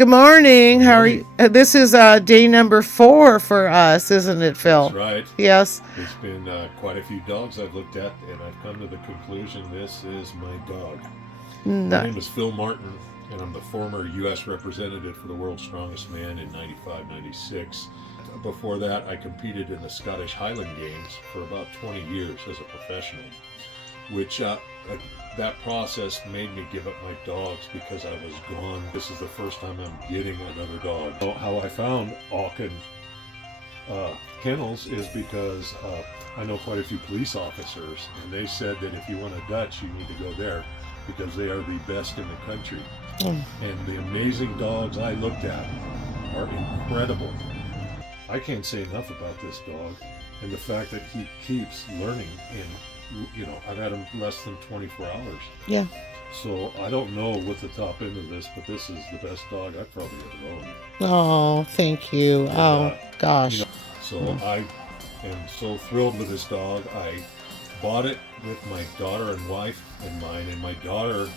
Good morning. How are you? This is day number 4 for us, isn't it, Phil? That's right. Yes. It's been quite a few dogs I've looked at, and I've come to the conclusion this is my dog. My name is Phil Martin, and I'm the former U.S. representative for the World's Strongest Man in 95-96. Before that, I competed in the Scottish Highland Games for about 20 years as a professional, which that process made me give up my dogs because I was gone. This is the first time I'm getting another dog. So how I found Aachen Kennels is because I know quite a few police officers, and they said that if you want a Dutch, you need to go there because they are the best in the country. And the amazing dogs I looked at are incredible. I can't say enough about this dog, and the fact that he keeps learning in, I've had him less than 24 hours. Yeah. So I don't know what the top end of this, but this is the best dog I've probably ever owned. Oh, thank you. And, Gosh. So I am so thrilled with this dog. I bought it with my daughter and wife in mind, and my daughter,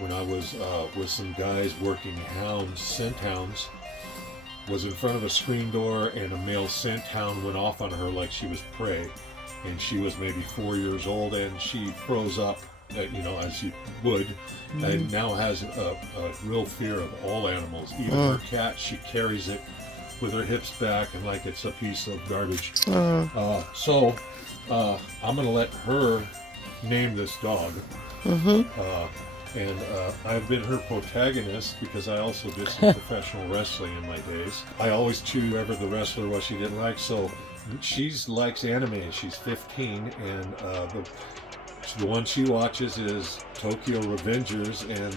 when I was with some guys working scent hounds, was in front of a screen door, and a male scent hound went off on her like she was prey. And she was maybe 4 years old, and she froze up, as she would, and now has a real fear of all animals. Even her cat, she carries it with her hips back and like it's a piece of garbage. So I'm going to let her name this dog. And I've been her protagonist because I also did some professional wrestling in my days. I always choose whoever the wrestler was she didn't like, so she likes anime. She's 15, and the one she watches is Tokyo Revengers, and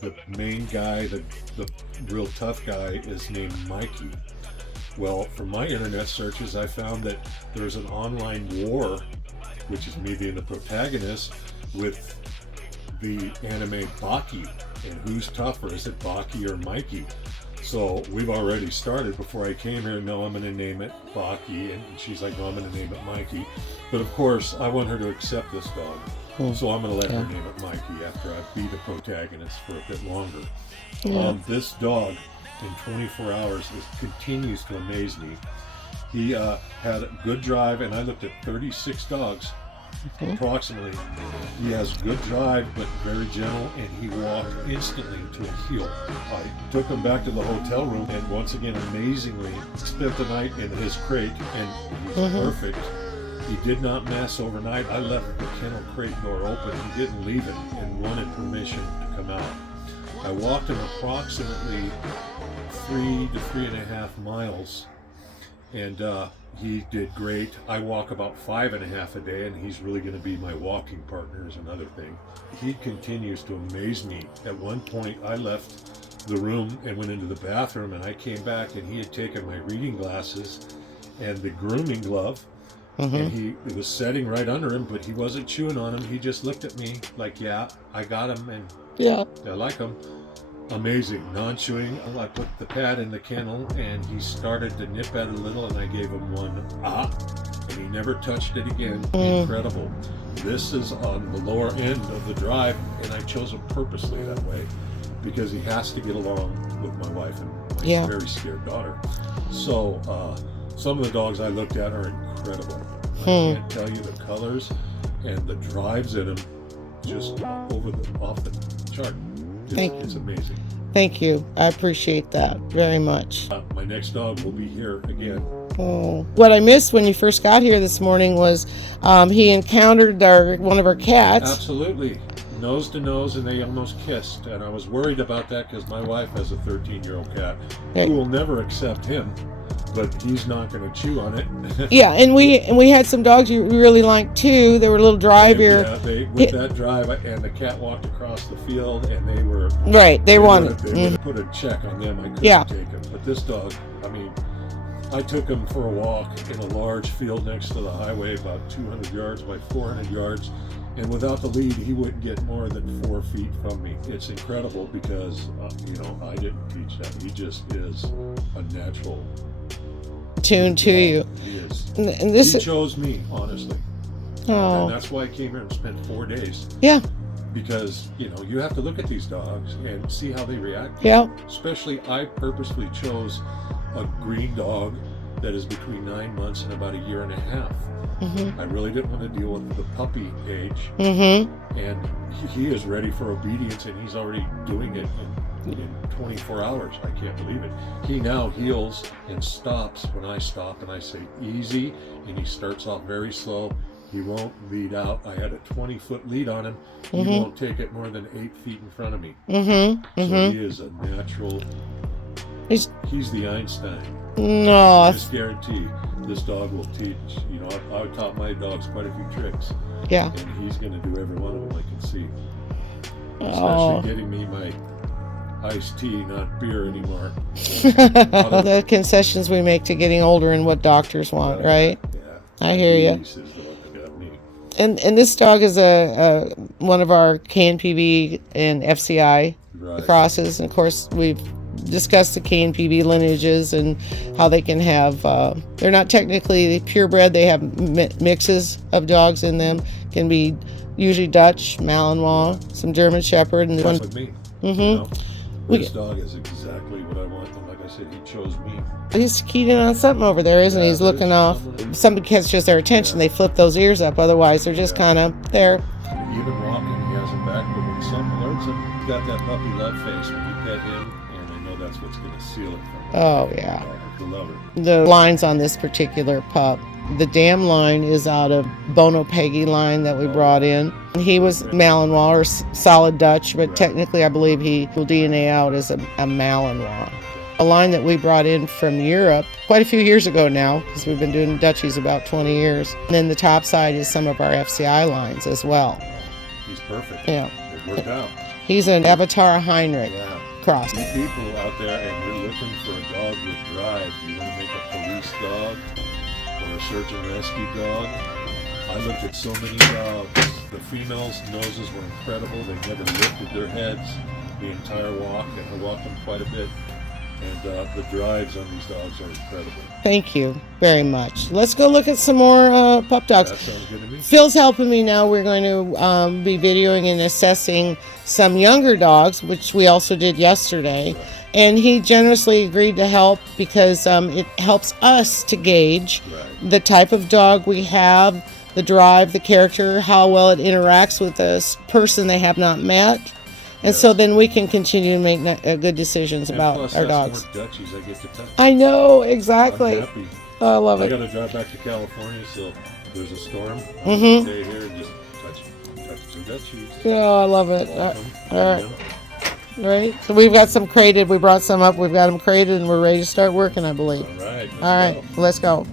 the main guy, the real tough guy, is named Mikey. Well, from my internet searches, I found that there's an online war, which is me being the protagonist, with the anime Baki, and who's tougher? Is it Baki or Mikey? So we've already started. Before I came here, no, I'm going to name it Baki, and she's like, no, I'm going to name it Mikey. But of course, I want her to accept this dog, so I'm going to let her name it Mikey after I be the protagonist for a bit longer. This dog, in 24 hours, continues to amaze me. He had a good drive, and I looked at 36 dogs. Approximately. He has good drive, but very gentle, and he walked instantly to a heel. I took him back to the hotel room, and once again, amazingly, spent the night in his crate, and he's perfect. He did not mess overnight. I left the kennel crate door open. He didn't leave it and wanted permission to come out. I walked him approximately 3 to 3.5 miles, and he did great. I walk about 5.5 a day, and he's really going to be my walking partner is another thing. He continues to amaze me. At one point, I left the room and went into the bathroom, and I came back, and he had taken my reading glasses and the grooming glove, and it was setting right under him, but he wasn't chewing on him. He just looked at me like, yeah, I got him, and I like him. Amazing, non-chewing. I put the pad in the kennel, and he started to nip at it a little, and I gave him one, and he never touched it again. Incredible. This is on the lower end of the drive, and I chose him purposely that way because he has to get along with my wife and my very scared daughter. So some of the dogs I looked at are incredible. I can't tell you the colors and the drives in them, just off the chart. It's amazing. Thank you. I appreciate that very much. My next dog will be here again. What I missed when you first got here this morning was he encountered one of our cats. Absolutely. Nose to nose, and they almost kissed. And I was worried about that because my wife has a 13-year-old cat who will never accept him, but he's not going to chew on it. Yeah, and we had some dogs you really liked too. They were a little drivier. With that drive, and the cat walked across the field, and they were They wanted. They put a check on them. I couldn't take him, but this dog, I took him for a walk in a large field next to the highway, about 200 yards by 400 yards, and without the lead, he wouldn't get more than 4 feet from me. It's incredible because I didn't teach that. He just is a natural. Tuned to you. He is. And he chose me, honestly. And that's why I came here and spent 4 days. Yeah. because you have to look at these dogs and see how they react. Yeah. Especially, I purposely chose a green dog that is between 9 months and about a year and a half. I really didn't want to deal with the puppy age, and he is ready for obedience, and he's already doing it in 24 hours. I can't believe it. He now heels and stops when I stop and I say easy, and he starts off very slow. He won't lead out. I had a 20-foot lead on him. He won't take it more than 8 feet in front of me. So he is a natural. He's the Einstein. No. I just guarantee this dog will teach. I've taught my dogs quite a few tricks. Yeah. And he's going to do every one of them, I can see. Oh. Especially getting me my iced tea, not beer anymore. The concessions we make to getting older and what doctors want, right? Yeah. I hear you. Is the one that got me. And this dog is a one of our KNPV and FCI crosses. And of course, we've discussed the KNPV lineages and how they can have, they're not technically purebred, they have mixes of dogs in them. Can be usually Dutch, Malinois, some German Shepherd. And That's with me. This dog is exactly what I want. And like I said, he chose me. He's keyed in on something over there, isn't he? He's looking off. Something catches their attention, they flip those ears up. Otherwise, they're just kind of there. Even walking, he has him back, but when something alerts him, he's got that puppy love face when you pet him, and I know that's what's going to seal it from him. Oh, yeah. The lover. The lines on this particular pup, the dam line is out of Bono Peggy line that we brought in. He was Malinois or solid Dutch, but technically I believe he will DNA out as a Malinois. A line that we brought in from Europe quite a few years ago now, because we've been doing Dutchies about 20 years. And then the top side is some of our FCI lines as well. He's perfect. Yeah. It worked out. He's an Avatar Heinrich cross. You people out there, and you're looking for a dog with drive. You want to make a police dog or a search and rescue dog. I looked at so many dogs. The females' noses were incredible. They never lifted their heads the entire walk, and I walked them quite a bit. And the drives on these dogs are incredible. Thank you very much. Let's go look at some more pup dogs. That sounds good to me. Phil's helping me now. We're going to be videoing and assessing some younger dogs, which we also did yesterday. Right. And he generously agreed to help because it helps us to gauge the type of dog we have, the drive, the character, how well it interacts with a person they have not met. And so then we can continue to make good decisions about our dogs. More Dutchies I get to touch. I know, exactly. I'm happy. Oh, I love I it. got to drive back to California, so if there's a storm, I'm going to stay here and just touch some Dutchies. Yeah, I love it. All right. So we've got some crated. We brought some up. We've got them crated, and we're ready to start working, I believe. All right. Let's go.